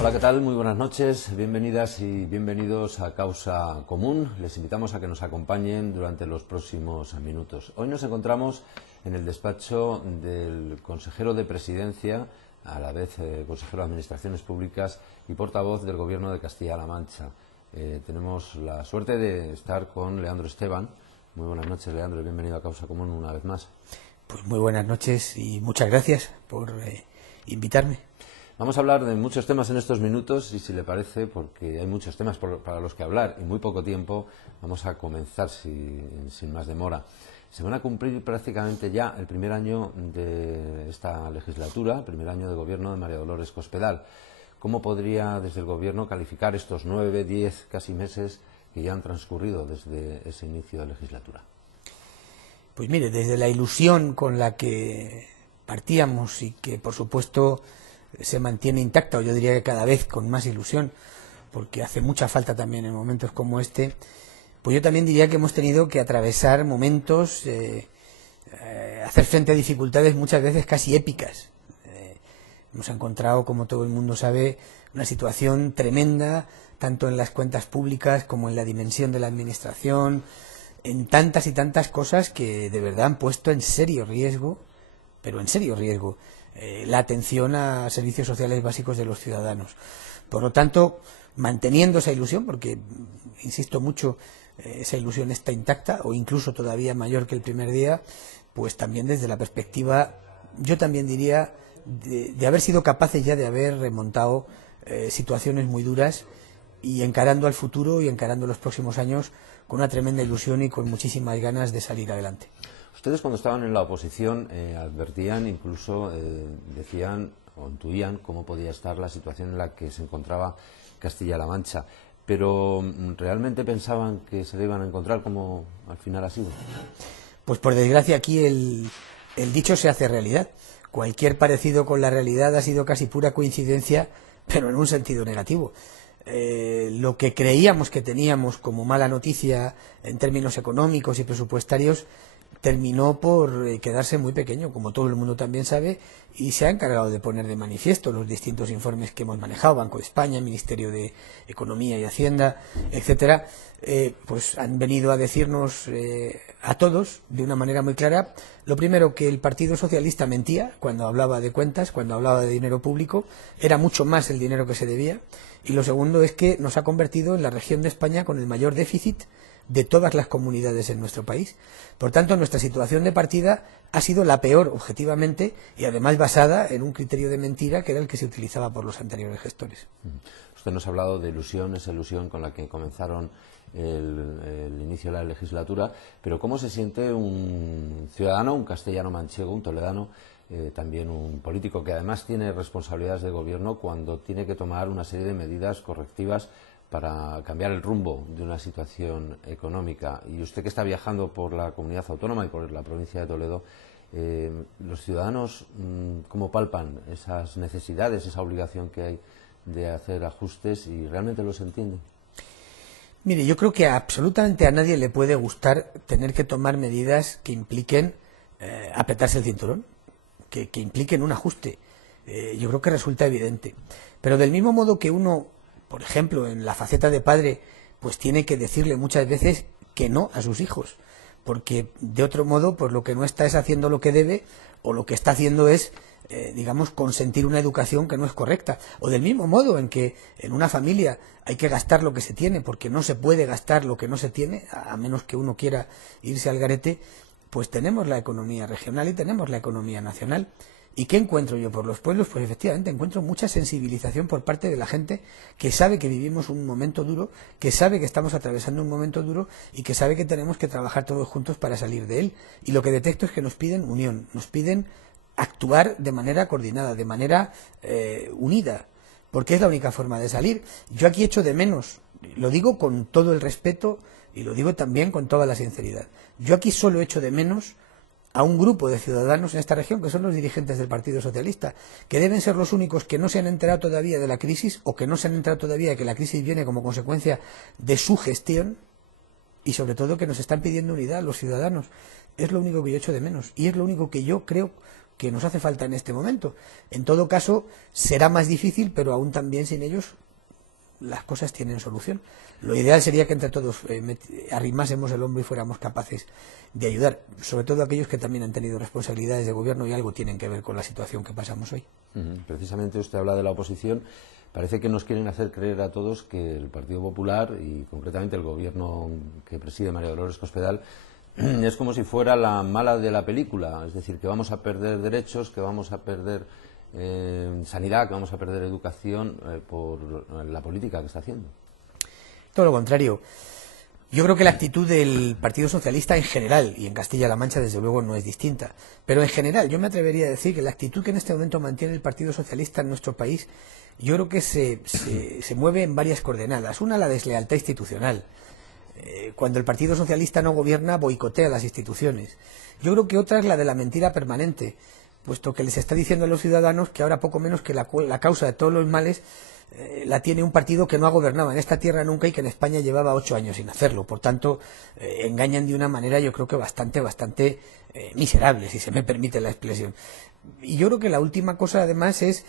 Hola, ¿qué tal? Muy buenas noches, bienvenidas y bienvenidos a Causa Común. Les invitamos a que nos acompañen durante los próximos minutos. Hoy nos encontramos en el despacho del consejero de Presidencia, a la vez consejero de Administraciones Públicas y portavoz del Gobierno de Castilla-La Mancha. Tenemos la suerte de estar con Leandro Esteban. Muy buenas noches, Leandro, y bienvenido a Causa Común una vez más. Pues muy buenas noches y muchas gracias por invitarme. Vamos a hablar de muchos temas en estos minutos y, si le parece, porque hay muchos temas para los que hablar y muy poco tiempo, vamos a comenzar sin más demora. Se van a cumplir prácticamente ya el primer año de esta legislatura, el primer año de gobierno de María Dolores Cospedal. ¿Cómo podría desde el Gobierno calificar estos 9, 10, casi meses que ya han transcurrido desde ese inicio de legislatura? Pues mire, desde la ilusión con la que partíamos y que, por supuesto, se mantiene intacta, o yo diría que cada vez con más ilusión, porque hace mucha falta también en momentos como este, pues yo también diría que hemos tenido que atravesar momentos, hacer frente a dificultades muchas veces casi épicas. Hemos encontrado, como todo el mundo sabe, una situación tremenda, tanto en las cuentas públicas como en la dimensión de la administración, en tantas y tantas cosas que de verdad han puesto en serio riesgo, pero en serio riesgo, la atención a servicios sociales básicos de los ciudadanos. Por lo tanto, manteniendo esa ilusión, porque, insisto mucho, esa ilusión está intacta, o incluso todavía mayor que el primer día, pues también desde la perspectiva, yo también diría, de haber sido capaces ya de haber remontado situaciones muy duras y encarando al futuro y encarando los próximos años con una tremenda ilusión y con muchísimas ganas de salir adelante. Ustedes, cuando estaban en la oposición, advertían, incluso decían o intuían cómo podía estar la situación en la que se encontraba Castilla-La Mancha, pero ¿realmente pensaban que se le iban a encontrar como al final ha sido? Pues por desgracia aquí el dicho se hace realidad. Cualquier parecido con la realidad ha sido casi pura coincidencia, pero en un sentido negativo. Lo que creíamos que teníamos como mala noticia en términos económicos y presupuestarios terminó por quedarse muy pequeño, como todo el mundo también sabe, y se ha encargado de poner de manifiesto los distintos informes que hemos manejado, Banco de España, Ministerio de Economía y Hacienda, etcétera, pues han venido a decirnos a todos, de una manera muy clara, lo primero, que el Partido Socialista mentía cuando hablaba de cuentas, cuando hablaba de dinero público, era mucho más el dinero que se debía, y lo segundo es que nos ha convertido en la región de España con el mayor déficit de todas las comunidades en nuestro país. Por tanto, nuestra situación de partida ha sido la peor, objetivamente, y además basada en un criterio de mentira que era el que se utilizaba por los anteriores gestores. Usted nos ha hablado de ilusión, esa ilusión con la que comenzaron el inicio de la legislatura, pero ¿cómo se siente un ciudadano, un castellano manchego, un toledano, también un político que además tiene responsabilidades de gobierno, cuando tiene que tomar una serie de medidas correctivas para cambiar el rumbo de una situación económica? Y usted, que está viajando por la comunidad autónoma y por la provincia de Toledo, los ciudadanos, ¿cómo palpan esas necesidades, esa obligación que hay de hacer ajustes, y realmente los entienden? Mire, yo creo que absolutamente a nadie le puede gustar tener que tomar medidas que impliquen apretarse el cinturón, que impliquen un ajuste. Yo creo que resulta evidente. Pero del mismo modo que uno, por ejemplo, en la faceta de padre, pues tiene que decirle muchas veces que no a sus hijos, porque de otro modo, pues lo que no está es haciendo lo que debe, o lo que está haciendo es, digamos, consentir una educación que no es correcta. O del mismo modo en que en una familia hay que gastar lo que se tiene, porque no se puede gastar lo que no se tiene, a menos que uno quiera irse al garete, pues tenemos la economía regional y tenemos la economía nacional. ¿Y qué encuentro yo por los pueblos? Pues efectivamente encuentro mucha sensibilización por parte de la gente que sabe que vivimos un momento duro, que sabe que estamos atravesando un momento duro y que sabe que tenemos que trabajar todos juntos para salir de él. Y lo que detecto es que nos piden unión, nos piden actuar de manera coordinada, de manera unida. porque es la única forma de salir. Yo aquí echo de menos, lo digo con todo el respeto y lo digo también con toda la sinceridad, yo aquí solo echo de menos a un grupo de ciudadanos en esta región, que son los dirigentes del Partido Socialista, que deben ser los únicos que no se han enterado todavía de la crisis, o que no se han enterado todavía de que la crisis viene como consecuencia de su gestión, y sobre todo que nos están pidiendo unidad los ciudadanos. Es lo único que yo echo de menos, y es lo único que yo creo que nos hace falta en este momento. En todo caso, será más difícil, pero aún también sin ellos las cosas tienen solución. Lo ideal sería que entre todos arrimásemos el hombro y fuéramos capaces de ayudar, sobre todo aquellos que también han tenido responsabilidades de gobierno y algo tienen que ver con la situación que pasamos hoy. Precisamente usted habla de la oposición. Parece que nos quieren hacer creer a todos que el Partido Popular y concretamente el gobierno que preside María Dolores Cospedal es como si fuera la mala de la película, es decir, que vamos a perder derechos, que vamos a perder sanidad, que vamos a perder educación por la política que está haciendo. Todo lo contrario. Yo creo que la actitud del Partido Socialista en general, y en Castilla-La Mancha desde luego no es distinta, pero en general yo me atrevería a decir que la actitud que en este momento mantiene el Partido Socialista en nuestro país, yo creo que se mueve en varias coordenadas. Una, la deslealtad institucional. Cuando el Partido Socialista no gobierna, boicotea las instituciones. Yo creo que otra es la de la mentira permanente, puesto que les está diciendo a los ciudadanos que ahora poco menos que la causa de todos los males la tiene un partido que no ha gobernado en esta tierra nunca y que en España llevaba 8 años sin hacerlo. Por tanto, engañan de una manera yo creo que bastante miserable, si se me permite la expresión. Y yo creo que la última cosa además es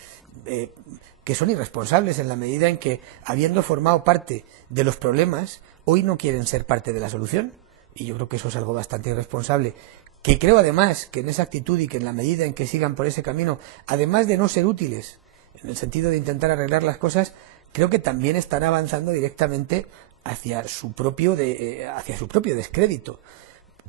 que son irresponsables en la medida en que, habiendo formado parte de los problemas, hoy no quieren ser parte de la solución. Y yo creo que eso es algo bastante irresponsable. Que creo además que en esa actitud y que en la medida en que sigan por ese camino, además de no ser útiles en el sentido de intentar arreglar las cosas, creo que también están avanzando directamente hacia su propio descrédito.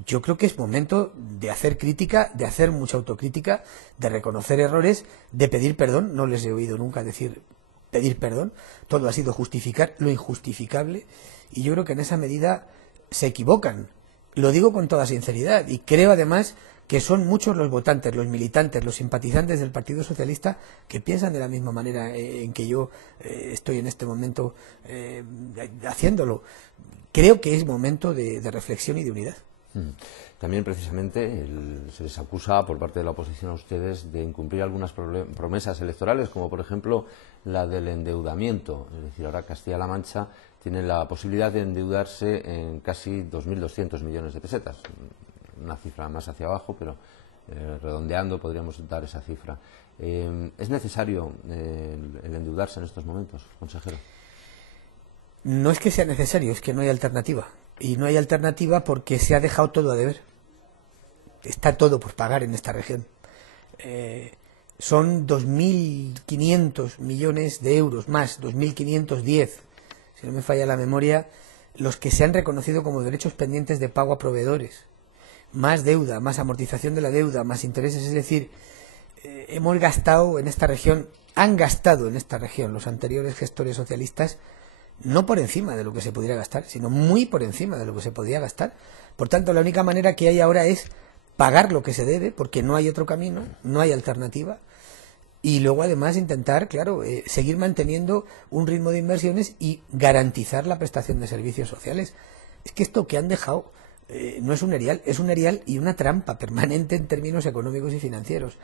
Yo creo que es momento de hacer crítica, de hacer mucha autocrítica, de reconocer errores, de pedir perdón. No les he oído nunca decir pedir perdón. Todo ha sido justificar lo injustificable, y yo creo que en esa medida se equivocan. Lo digo con toda sinceridad, y creo además que son muchos los votantes, los militantes, los simpatizantes del Partido Socialista que piensan de la misma manera en que yo estoy en este momento haciéndolo. Creo que es momento de reflexión y de unidad. También precisamente se les acusa por parte de la oposición a ustedes de incumplir algunas promesas electorales, como por ejemplo la del endeudamiento. Es decir, ahora Castilla-La Mancha tiene la posibilidad de endeudarse en casi 2.200 millones de pesetas. Una cifra más hacia abajo, pero redondeando podríamos dar esa cifra. ¿Es necesario el endeudarse en estos momentos, consejero? No es que sea necesario, es que no hay alternativa. Y no hay alternativa porque se ha dejado todo a deber. Está todo por pagar en esta región. Son 2.500 millones de euros más, 2.510, si no me falla la memoria, los que se han reconocido como derechos pendientes de pago a proveedores. Más deuda, más amortización de la deuda, más intereses. Es decir, hemos gastado en esta región, han gastado en esta región los anteriores gestores socialistas, no por encima de lo que se podría gastar, sino muy por encima de lo que se podría gastar. Por tanto, la única manera que hay ahora es pagar lo que se debe, porque no hay otro camino, no hay alternativa, y luego además intentar, claro, seguir manteniendo un ritmo de inversiones y garantizar la prestación de servicios sociales. Es que esto que han dejado no es un erial, es un erial y una trampa permanente en términos económicos y financieros.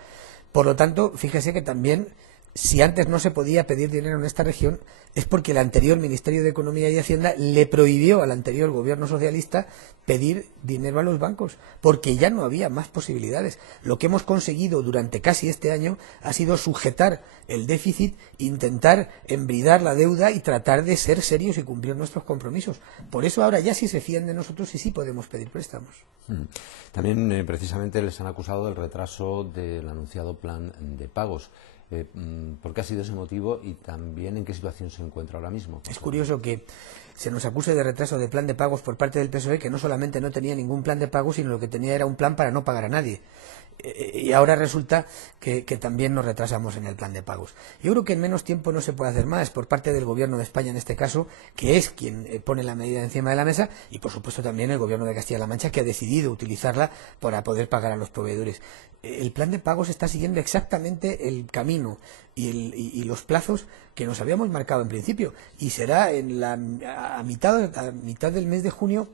Por lo tanto, fíjese que también, si antes no se podía pedir dinero en esta región, es porque el anterior Ministerio de Economía y Hacienda le prohibió al anterior gobierno socialista pedir dinero a los bancos, porque ya no había más posibilidades. Lo que hemos conseguido durante casi este año ha sido sujetar el déficit, intentar embridar la deuda y tratar de ser serios y cumplir nuestros compromisos. Por eso ahora ya sí se fían de nosotros y sí podemos pedir préstamos. También precisamente les han acusado del retraso del anunciado plan de pagos. ¿Por qué ha sido ese motivo y también en qué situación se encuentra ahora mismo? Es curioso que se nos acuse de retraso de plan de pagos por parte del PSOE, que no solamente no tenía ningún plan de pagos, sino lo que tenía era un plan para no pagar a nadie. y ahora resulta que también nos retrasamos en el plan de pagos. Yo creo que en menos tiempo no se puede hacer más por parte del Gobierno de España en este caso, que es quien pone la medida encima de la mesa, y por supuesto también el Gobierno de Castilla-La Mancha, que ha decidido utilizarla para poder pagar a los proveedores. El plan de pagos está siguiendo exactamente el camino y los plazos que nos habíamos marcado en principio, y será a mitad del mes de junio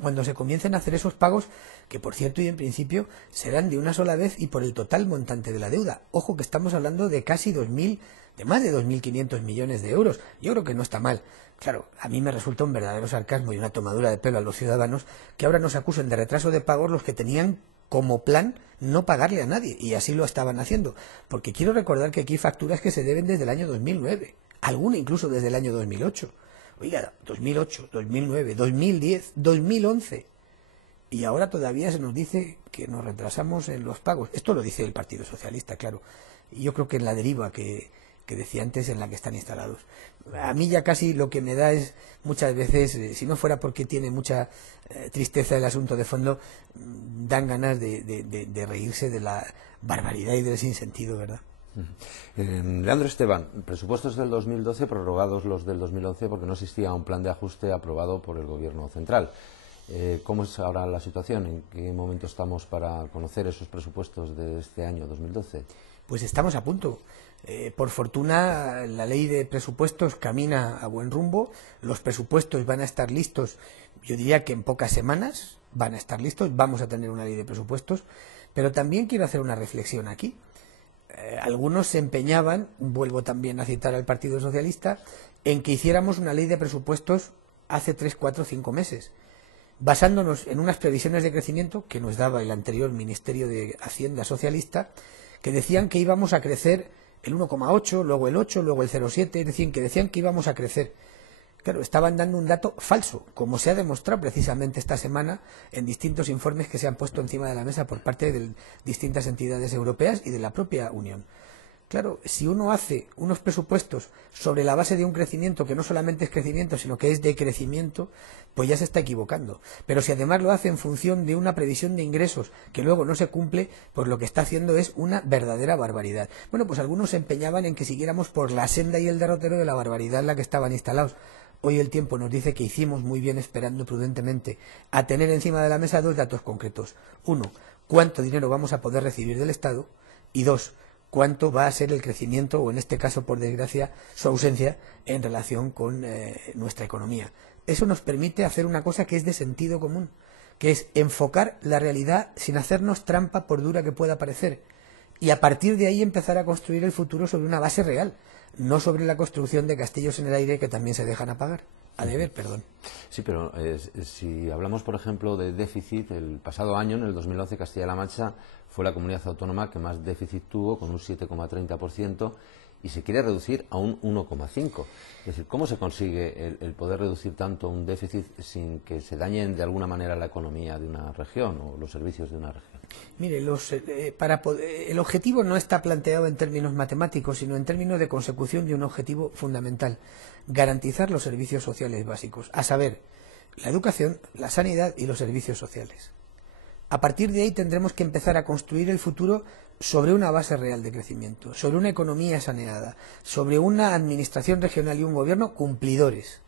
cuando se comiencen a hacer esos pagos, que por cierto y en principio serán de una sola vez y por el total montante de la deuda. Ojo que estamos hablando de casi de más de 2.500 millones de euros. Yo creo que no está mal. Claro, a mí me resulta un verdadero sarcasmo y una tomadura de pelo a los ciudadanos que ahora nos acusen de retraso de pagos los que tenían como plan no pagarle a nadie, y así lo estaban haciendo. Porque quiero recordar que aquí hay facturas que se deben desde el año 2009, alguna incluso desde el año 2008. Oiga, 2008, 2009, 2010, 2011. Y ahora todavía se nos dice que nos retrasamos en los pagos. Esto lo dice el Partido Socialista, claro. Y yo creo que en la deriva que decía antes en la que están instalados. A mí ya casi lo que me da es, muchas veces, si no fuera porque tiene mucha tristeza el asunto de fondo, dan ganas de reírse de la barbaridad y del sinsentido, ¿verdad? Leandro Esteban, presupuestos del 2012 prorrogados los del 2011 porque no existía un plan de ajuste aprobado por el Gobierno central. ¿Cómo es ahora la situación? ¿En qué momento estamos para conocer esos presupuestos de este año 2012? Pues estamos a punto. Por fortuna, la ley de presupuestos camina a buen rumbo. Los presupuestos van a estar listos, yo diría que en pocas semanas van a estar listos. Vamos a tener una ley de presupuestos. Pero también quiero hacer una reflexión aquí. Algunos se empeñaban, vuelvo también a citar al Partido Socialista, en que hiciéramos una ley de presupuestos hace 3, 4, 5 meses, basándonos en unas previsiones de crecimiento que nos daba el anterior Ministerio de Hacienda socialista, que decían que íbamos a crecer el 1,8, luego el 8, luego el 0,7, es decir, que decían que íbamos a crecer. Claro, estaban dando un dato falso, como se ha demostrado precisamente esta semana en distintos informes que se han puesto encima de la mesa por parte de distintas entidades europeas y de la propia Unión. Claro, si uno hace unos presupuestos sobre la base de un crecimiento que no solamente es crecimiento, sino que es decrecimiento, pues ya se está equivocando. Pero si además lo hace en función de una previsión de ingresos que luego no se cumple, pues lo que está haciendo es una verdadera barbaridad. Bueno, pues algunos se empeñaban en que siguiéramos por la senda y el derrotero de la barbaridad en la que estaban instalados. Hoy el tiempo nos dice que hicimos muy bien esperando prudentemente a tener encima de la mesa dos datos concretos. Uno, cuánto dinero vamos a poder recibir del Estado, y dos, cuánto va a ser el crecimiento, o en este caso, por desgracia, su ausencia en relación con nuestra economía. Eso nos permite hacer una cosa que es de sentido común, que es enfocar la realidad sin hacernos trampa por dura que pueda parecer, y a partir de ahí empezar a construir el futuro sobre una base real, no sobre la construcción de castillos en el aire que también se dejan a deber, perdón. Sí, pero si hablamos, por ejemplo, de déficit, el pasado año, en el 2011, Castilla-La Mancha fue la comunidad autónoma que más déficit tuvo, con un 7,30%, y se quiere reducir a un 1,5%. Es decir, ¿cómo se consigue el poder reducir tanto un déficit sin que se dañen de alguna manera la economía de una región o los servicios de una región? Mire, el objetivo no está planteado en términos matemáticos, sino en términos de consecución de un objetivo fundamental: garantizar los servicios sociales básicos, a saber, la educación, la sanidad y los servicios sociales. A partir de ahí tendremos que empezar a construir el futuro sobre una base real de crecimiento, sobre una economía saneada, sobre una administración regional y un gobierno cumplidores.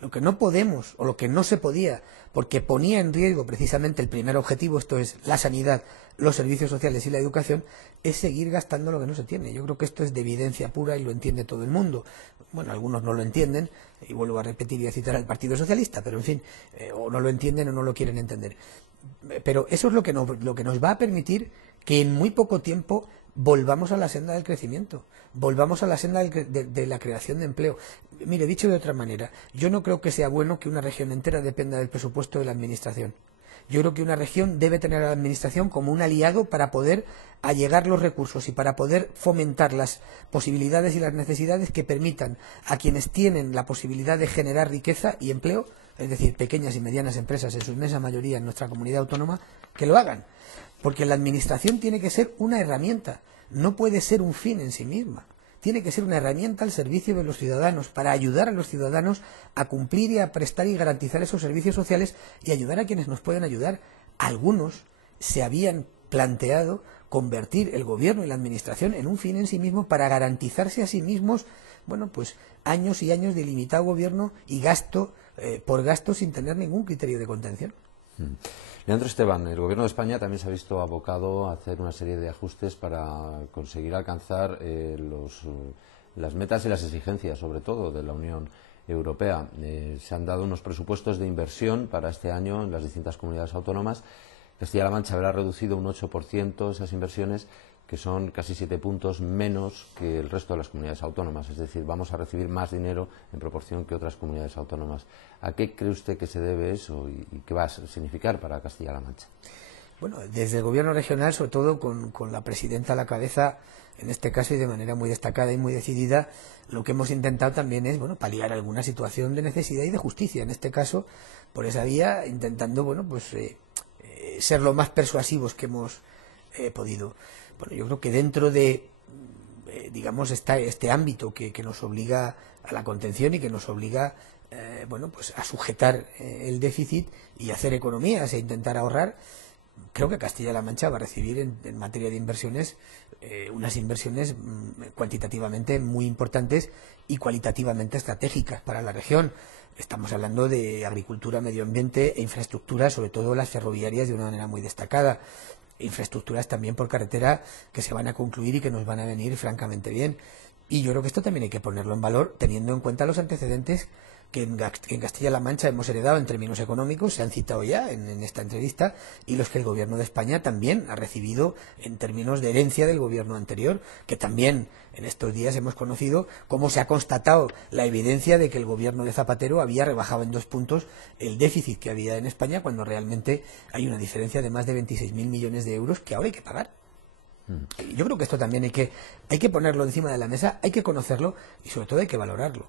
Lo que no podemos, o lo que no se podía, porque ponía en riesgo precisamente el primer objetivo, esto es la sanidad, los servicios sociales y la educación, es seguir gastando lo que no se tiene. Yo creo que esto es de evidencia pura y lo entiende todo el mundo. Bueno, algunos no lo entienden, y vuelvo a repetir y a citar al Partido Socialista, pero en fin, o no lo entienden o no lo quieren entender. Pero eso es lo que nos va a permitir que en muy poco tiempo volvamos a la senda del crecimiento, volvamos a la senda de la creación de empleo. Mire, dicho de otra manera, yo no creo que sea bueno que una región entera dependa del presupuesto de la Administración. Yo creo que una región debe tener a la Administración como un aliado para poder allegar los recursos y para poder fomentar las posibilidades y las necesidades que permitan a quienes tienen la posibilidad de generar riqueza y empleo, es decir, pequeñas y medianas empresas en su inmensa mayoría en nuestra comunidad autónoma, que lo hagan. Porque la Administración tiene que ser una herramienta, no puede ser un fin en sí misma. Tiene que ser una herramienta al servicio de los ciudadanos, para ayudar a los ciudadanos a cumplir y a prestar y garantizar esos servicios sociales y ayudar a quienes nos pueden ayudar. Algunos se habían planteado convertir el gobierno y la administración en un fin en sí mismo para garantizarse a sí mismos, bueno, pues años y años de ilimitado gobierno y gasto por gasto sin tener ningún criterio de contención. Leandro Esteban, el Gobierno de España también se ha visto abocado a hacer una serie de ajustes para conseguir alcanzar las metas y las exigencias, sobre todo, de la Unión Europea. Se han dado unos presupuestos de inversión para este año en las distintas comunidades autónomas. Castilla-La Mancha habrá reducido un 8% esas inversiones, que son casi 7 puntos menos que el resto de las comunidades autónomas. Es decir, vamos a recibir más dinero en proporción que otras comunidades autónomas. ¿A qué cree usted que se debe eso y qué va a significar para Castilla-La Mancha? Bueno, desde el Gobierno regional, sobre todo con la presidenta a la cabeza, en este caso y de manera muy destacada y muy decidida, lo que hemos intentado también es, bueno, paliar alguna situación de necesidad y de justicia. En este caso, por esa vía, intentando, bueno, pues ser lo más persuasivos que hemos podido. Bueno, yo creo que dentro de, digamos, este ámbito que nos obliga a la contención y que nos obliga, bueno, pues a sujetar el déficit y hacer economías e intentar ahorrar, creo que Castilla-La Mancha va a recibir en materia de inversiones unas inversiones cuantitativamente muy importantes y cualitativamente estratégicas para la región. Estamos hablando de agricultura, medio ambiente e infraestructuras, sobre todo las ferroviarias, de una manera muy destacada. Infraestructuras también por carretera que se van a concluir y que nos van a venir francamente bien. Y yo creo que esto también hay que ponerlo en valor teniendo en cuenta los antecedentes que en Castilla-La Mancha hemos heredado en términos económicos, se han citado ya en esta entrevista, y los que el Gobierno de España también ha recibido en términos de herencia del Gobierno anterior, que también en estos días hemos conocido cómo se ha constatado la evidencia de que el Gobierno de Zapatero había rebajado en 2 puntos el déficit que había en España, cuando realmente hay una diferencia de más de 26.000 millones de euros que ahora hay que pagar. Yo creo que esto también hay que ponerlo encima de la mesa, hay que conocerlo y sobre todo hay que valorarlo.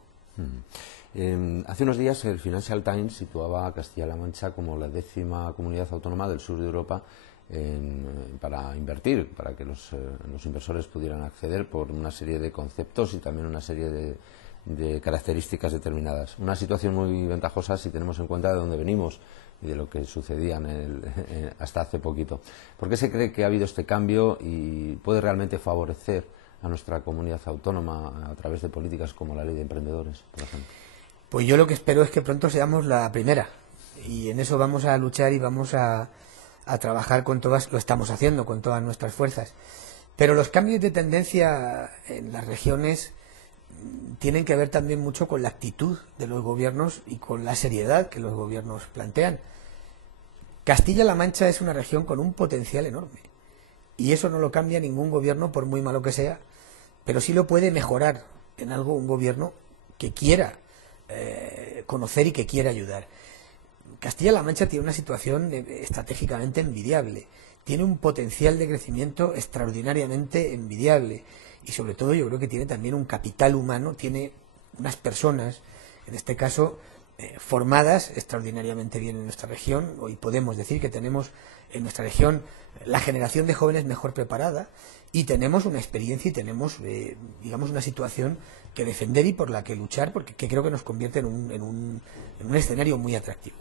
Hace unos días el Financial Times situaba a Castilla-La Mancha como la 10ª comunidad autónoma del sur de Europa para invertir, para que los inversores pudieran acceder por una serie de conceptos y también una serie de características determinadas. Una situación muy ventajosa si tenemos en cuenta de dónde venimos y de lo que sucedía hasta hace poquito. ¿Por qué se cree que ha habido este cambio y puede realmente favorecer a nuestra comunidad autónoma a través de políticas como la Ley de Emprendedores, por ejemplo? Pues yo lo que espero es que pronto seamos la primera, y en eso vamos a luchar y vamos a trabajar con todas, lo estamos haciendo con todas nuestras fuerzas. Pero los cambios de tendencia en las regiones tienen que ver también mucho con la actitud de los gobiernos y con la seriedad que los gobiernos plantean. Castilla-La Mancha es una región con un potencial enorme, y eso no lo cambia ningún gobierno, por muy malo que sea, pero sí lo puede mejorar en algo un gobierno que quiera conocer y que quiera ayudar. Castilla-La Mancha tiene una situación estratégicamente envidiable, tiene un potencial de crecimiento extraordinariamente envidiable, y sobre todo yo creo que tiene también un capital humano, tiene unas personas, en este caso formadas extraordinariamente bien en nuestra región. Hoy podemos decir que tenemos en nuestra región la generación de jóvenes mejor preparada, y tenemos una experiencia y tenemos, digamos, una situación que defender y por la que luchar, porque que creo que nos convierte en un escenario muy atractivo.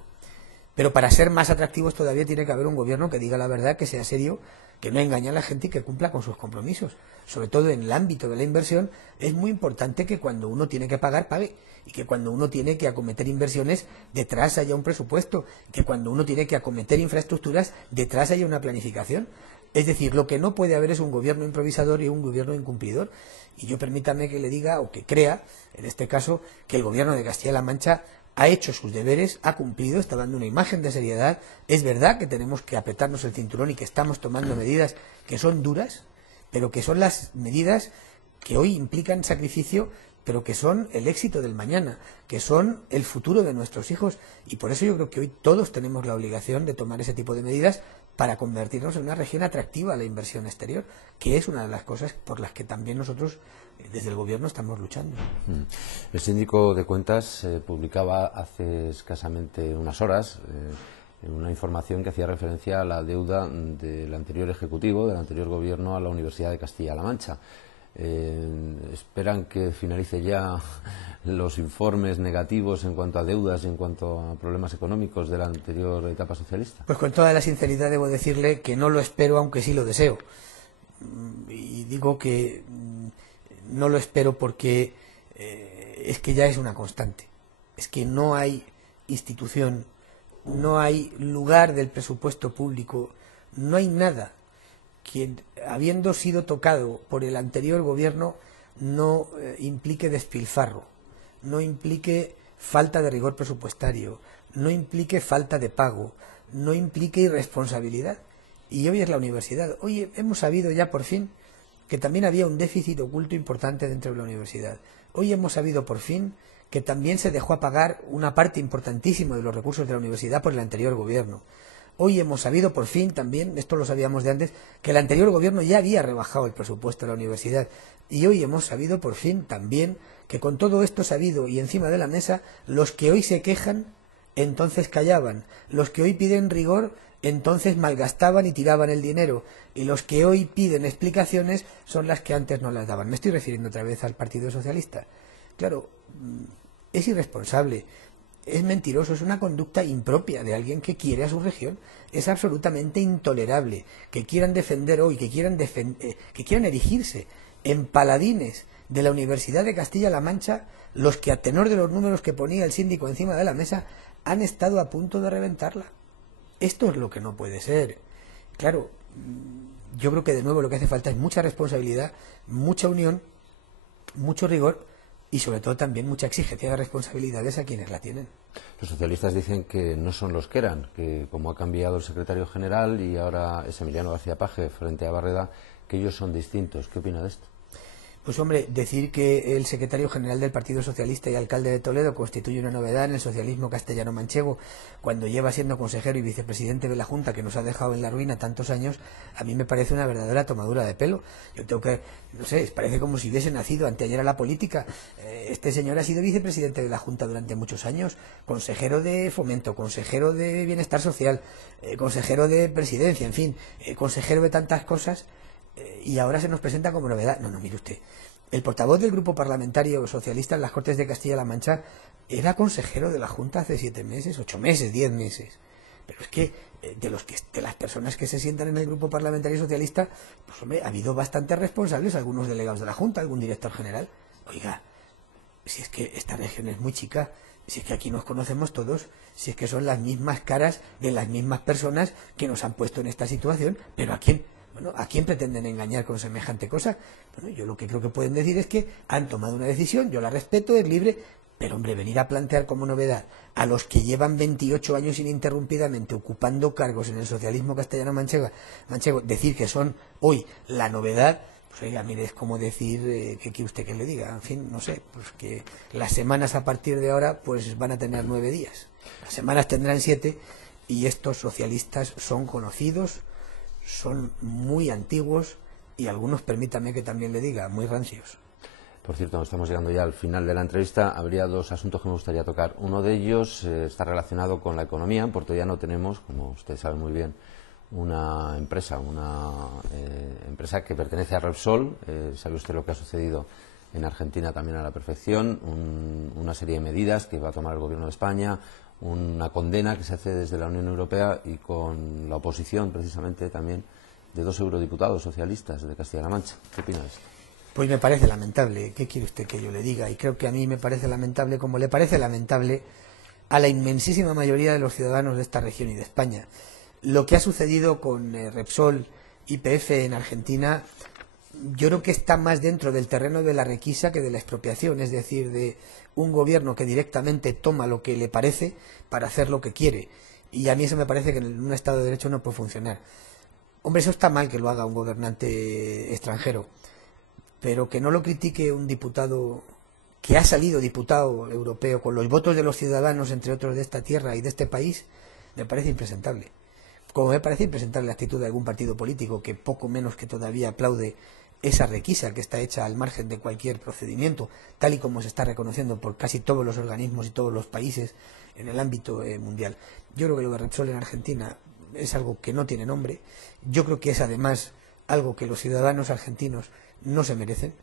Pero para ser más atractivos todavía tiene que haber un gobierno que diga la verdad, que sea serio, que no engañe a la gente y que cumpla con sus compromisos. Sobre todo en el ámbito de la inversión es muy importante que cuando uno tiene que pagar, pague, y que cuando uno tiene que acometer inversiones, detrás haya un presupuesto, que cuando uno tiene que acometer infraestructuras, detrás haya una planificación. Es decir, lo que no puede haber es un gobierno improvisador y un gobierno incumplidor. Y yo permítame que le diga, o que crea, en este caso, que el gobierno de Castilla-La Mancha ha hecho sus deberes, ha cumplido, está dando una imagen de seriedad. Es verdad que tenemos que apretarnos el cinturón y que estamos tomando medidas que son duras, pero que son las medidas que hoy implican sacrificio, pero que son el éxito del mañana, que son el futuro de nuestros hijos. Y por eso yo creo que hoy todos tenemos la obligación de tomar ese tipo de medidas para convertirnos en una región atractiva a la inversión exterior, que es una de las cosas por las que también nosotros desde el Gobierno estamos luchando. El Síndico de Cuentas publicaba hace escasamente unas horas una información que hacía referencia a la deuda del anterior Ejecutivo, del anterior Gobierno, a la Universidad de Castilla-La Mancha. ¿Esperan que finalice ya los informes negativos en cuanto a deudas y en cuanto a problemas económicos de la anterior etapa socialista? Pues con toda la sinceridad debo decirle que no lo espero, aunque sí lo deseo. Y digo que no lo espero porque es que ya es una constante. Es que no hay institución, no hay lugar del presupuesto público, no hay nada que, habiendo sido tocado por el anterior gobierno, no implique despilfarro, no implique falta de rigor presupuestario, no implique falta de pago, no implique irresponsabilidad. Y hoy es la universidad. Hoy hemos sabido ya por fin que también había un déficit oculto importante dentro de la universidad. Hoy hemos sabido por fin que también se dejó a pagar una parte importantísima de los recursos de la universidad por el anterior gobierno. Hoy hemos sabido por fin también, esto lo sabíamos de antes, que el anterior gobierno ya había rebajado el presupuesto de la universidad. Y hoy hemos sabido por fin también que con todo esto sabido y encima de la mesa, los que hoy se quejan, entonces callaban. Los que hoy piden rigor, entonces malgastaban y tiraban el dinero. Y los que hoy piden explicaciones son las que antes no las daban. Me estoy refiriendo otra vez al Partido Socialista. Claro, es irresponsable, es mentiroso, es una conducta impropia de alguien que quiere a su región. Es absolutamente intolerable que quieran defender hoy, que quieran erigirse en paladines de la Universidad de Castilla-La Mancha, los que a tenor de los números que ponía el síndico encima de la mesa han estado a punto de reventarla. Esto es lo que no puede ser. Claro, yo creo que de nuevo lo que hace falta es mucha responsabilidad, mucha unión, mucho rigor y sobre todo también mucha exigencia de responsabilidades a quienes la tienen. Los socialistas dicen que no son los que eran, que como ha cambiado el secretario general y ahora es Emiliano García Paje frente a Barreda, que ellos son distintos. ¿Qué opina de esto? Pues hombre, decir que el secretario general del Partido Socialista y alcalde de Toledo constituye una novedad en el socialismo castellano-manchego, cuando lleva siendo consejero y vicepresidente de la Junta, que nos ha dejado en la ruina tantos años, a mí me parece una verdadera tomadura de pelo. Yo tengo que, no sé, parece como si hubiese nacido anteayer a la política. Este señor ha sido vicepresidente de la Junta durante muchos años, consejero de Fomento, consejero de Bienestar Social, consejero de Presidencia, en fin, consejero de tantas cosas. Y ahora se nos presenta como novedad. No, mire usted, el portavoz del Grupo Parlamentario Socialista en las Cortes de Castilla-La Mancha era consejero de la Junta hace 7 meses, 8 meses, 10 meses. Pero es que de las personas que se sientan en el Grupo Parlamentario Socialista, pues hombre, ha habido bastantes responsables, algunos delegados de la Junta, algún director general. Oiga, si es que esta región es muy chica, si es que aquí nos conocemos todos, si es que son las mismas caras de las mismas personas que nos han puesto en esta situación, pero ¿a quién? Bueno, ¿a quién pretenden engañar con semejante cosa? Bueno, yo lo que creo que pueden decir es que han tomado una decisión, yo la respeto, es libre, pero hombre, venir a plantear como novedad a los que llevan 28 años ininterrumpidamente ocupando cargos en el socialismo castellano-manchego, decir que son hoy la novedad, pues oiga, mire, es como decir, ¿qué quiere usted que le diga? En fin, no sé, pues que las semanas a partir de ahora pues van a tener 9 días, las semanas tendrán 7 y estos socialistas son conocidos, son muy antiguos y algunos, permítame que también le diga, muy rancios. Por cierto, estamos llegando ya al final de la entrevista. Habría 2 asuntos que me gustaría tocar. Uno de ellos está relacionado con la economía. En Puerto Llano tenemos, como usted sabe muy bien, una empresa que pertenece a Repsol. Sabe usted lo que ha sucedido en Argentina también a la perfección. Una serie de medidas que va a tomar el Gobierno de España, una condena que se hace desde la Unión Europea y con la oposición precisamente también de 2 eurodiputados socialistas de Castilla-La Mancha. ¿Qué opina de esto? Pues me parece lamentable. ¿Qué quiere usted que yo le diga? Y creo que a mí me parece lamentable como le parece lamentable a la inmensísima mayoría de los ciudadanos de esta región y de España. Lo que ha sucedido con Repsol, YPF en Argentina, yo creo que está más dentro del terreno de la requisa que de la expropiación, es decir, de un gobierno que directamente toma lo que le parece para hacer lo que quiere. Y a mí eso me parece que en un Estado de Derecho no puede funcionar. Hombre, eso está mal que lo haga un gobernante extranjero, pero que no lo critique un diputado que ha salido diputado europeo con los votos de los ciudadanos, entre otros de esta tierra y de este país, me parece impresentable. Como me parece impresentable la actitud de algún partido político que poco menos que todavía aplaude esa requisa que está hecha al margen de cualquier procedimiento, tal y como se está reconociendo por casi todos los organismos y todos los países en el ámbito mundial. Yo creo que lo de Repsol en Argentina es algo que no tiene nombre. Yo creo que es además algo que los ciudadanos argentinos no se merecen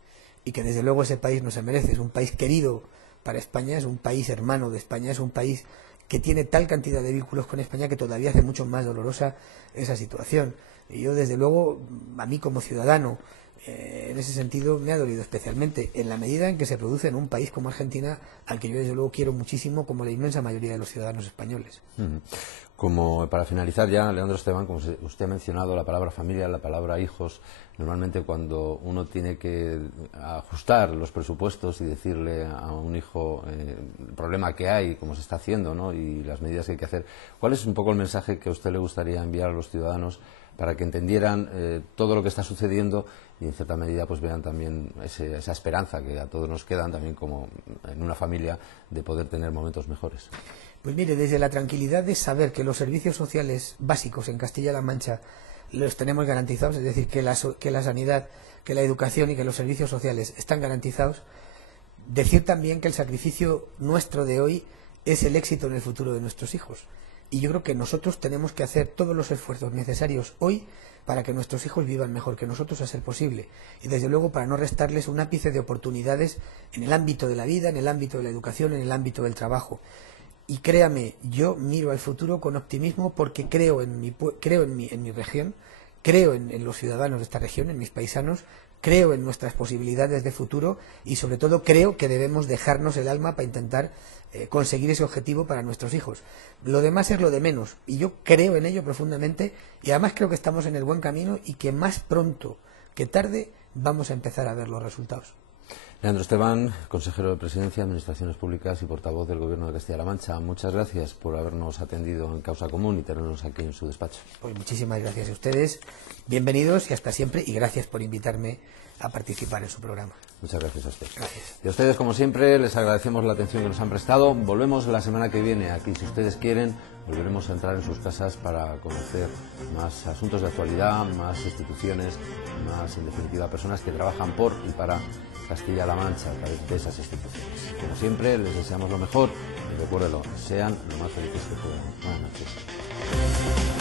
y que desde luego ese país no se merece. Es un país querido para España, es un país hermano de España, es un país que tiene tal cantidad de vínculos con España que todavía hace mucho más dolorosa esa situación. Y yo, desde luego, a mí como ciudadano, en ese sentido me ha dolido especialmente, en la medida en que se produce en un país como Argentina, al que yo desde luego quiero muchísimo, como la inmensa mayoría de los ciudadanos españoles. Como para finalizar ya, Leandro Esteban, como usted ha mencionado la palabra familia, la palabra hijos, normalmente cuando uno tiene que ajustar los presupuestos y decirle a un hijo el problema que hay, como se está haciendo, ¿no?, y las medidas que hay que hacer, ¿cuál es un poco el mensaje que a usted le gustaría enviar a los ciudadanos para que entendieran todo lo que está sucediendo y en cierta medida pues vean también esa esperanza que a todos nos quedan también como en una familia de poder tener momentos mejores? Pues mire, desde la tranquilidad de saber que los servicios sociales básicos en Castilla-La Mancha los tenemos garantizados, es decir, que la sanidad, que la educación y que los servicios sociales están garantizados, decir también que el sacrificio nuestro de hoy es el éxito en el futuro de nuestros hijos. Y yo creo que nosotros tenemos que hacer todos los esfuerzos necesarios hoy para que nuestros hijos vivan mejor que nosotros a ser posible. Y desde luego para no restarles un ápice de oportunidades en el ámbito de la vida, en el ámbito de la educación, en el ámbito del trabajo. Y créame, yo miro al futuro con optimismo porque creo en mi región, creo en los ciudadanos de esta región, en mis paisanos, creo en nuestras posibilidades de futuro y sobre todo creo que debemos dejarnos el alma para intentar conseguir ese objetivo para nuestros hijos. Lo demás es lo de menos y yo creo en ello profundamente y además creo que estamos en el buen camino y que más pronto que tarde vamos a empezar a ver los resultados. Leandro Esteban, consejero de Presidencia, Administraciones Públicas y portavoz del Gobierno de Castilla-La Mancha, muchas gracias por habernos atendido en Causa Común y tenernos aquí en su despacho. Pues muchísimas gracias a ustedes, bienvenidos y hasta siempre, y gracias por invitarme a participar en su programa. Muchas gracias a usted. Gracias. Y a ustedes, como siempre, les agradecemos la atención que nos han prestado. Volvemos la semana que viene aquí, si ustedes quieren, volveremos a entrar en sus casas para conocer más asuntos de actualidad, más instituciones, más, en definitiva, personas que trabajan por y para Castilla-La Mancha a través de esas instituciones. Como siempre, les deseamos lo mejor y recuérdenlo, sean lo más felices que puedan. Buenas noches.